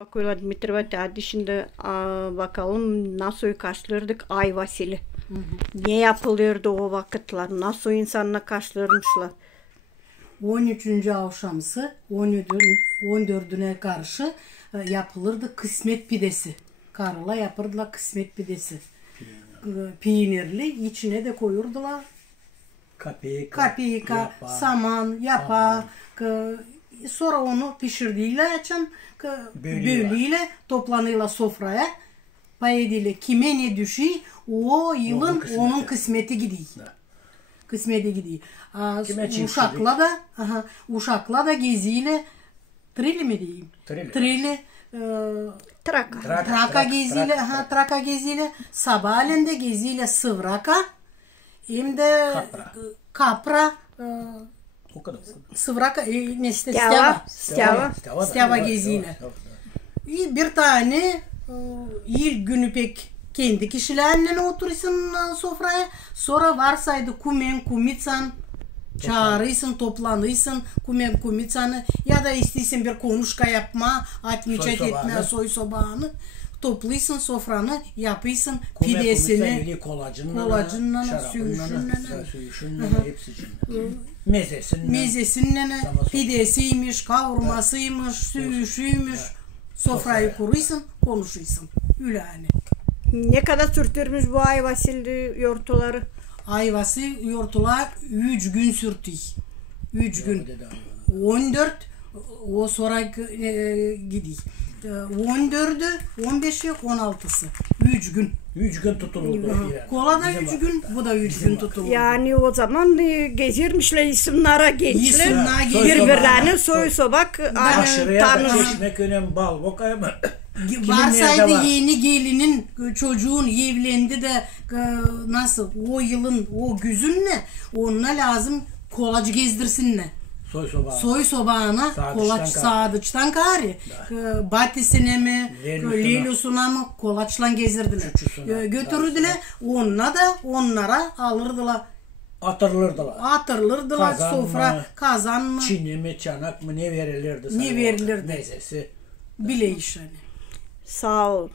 Akula Dmitrieva hadi şimdi bakalım nasıl karşılardık Ay Vasili. Ne yapılıyordu o vakitler? Nasıl insanla karşılarmışlar? 13. akşamısı 14'üne karşı yapılırdı kısmet pidesi. Karıla yapırdılar kısmet pidesi. Peynirli, içine de koyurdular. Kapika, saman, yapa. Sonra onu pişirdiğiyle için bölüyle toplanıyla sofraya. Payediyle kime ne düşüyor o yılın onun kısmeti gidiyor. Kısmeti gidiyor. Uşakla da geziyle trili mi diyeyim? Trili. Traka geziyle. Sabahleyin de geziyle sıvraka. Hem de kapra. Sıvraka stava geziyle. Bir tane yıl günü pek kendi kişilerine oturursun sofraya. Sonra varsaydı kumen kumitsan çağırırsın, toplanırsın kumen kumitsanı ya da istiyorsun bir konuşka yapma, atmiçet etme, soy sobağını topluyorsun sofranı, yapıyorsun pidesini, kolacınla, suyuşunla, mezesinle, pidesiymiş, kavurmasıymış, suyuşuymuş, sofrayı kuruyorsun, konuşuyorsun. Öyle hani. Ne kadar sürtürmüş bu Ay Vasili yortuları? Ay Vasili yortular 3 gün sürtüyor. 3 gün. 14 o sonra gidiyor. 14'ü, 15'i, 16'sı. 3 gün. 3 gün tutulur. Kola da 3 gün, bu da 3 gün tutulur. Yani o zaman gezirmişler isimlara gençler. Birbirlerine soy sobak tanışmak önemli bal bakaya mı? Varsaydı yeni gelinin çocuğun evlendi de nasıl o yılın o güzünle onunla lazım kolacı gezdirsinler. Soy sobağına kolaç sadıçtan kari batisine mi leylosuna mı kolaçla gezdirdiler. Götürürdüler onlara alırdılar. Atırılırdılar sofra kazan mı çini mi çanak mı ne verilirdi ne verilirdi mezesi bile iş hani. Sağ ol.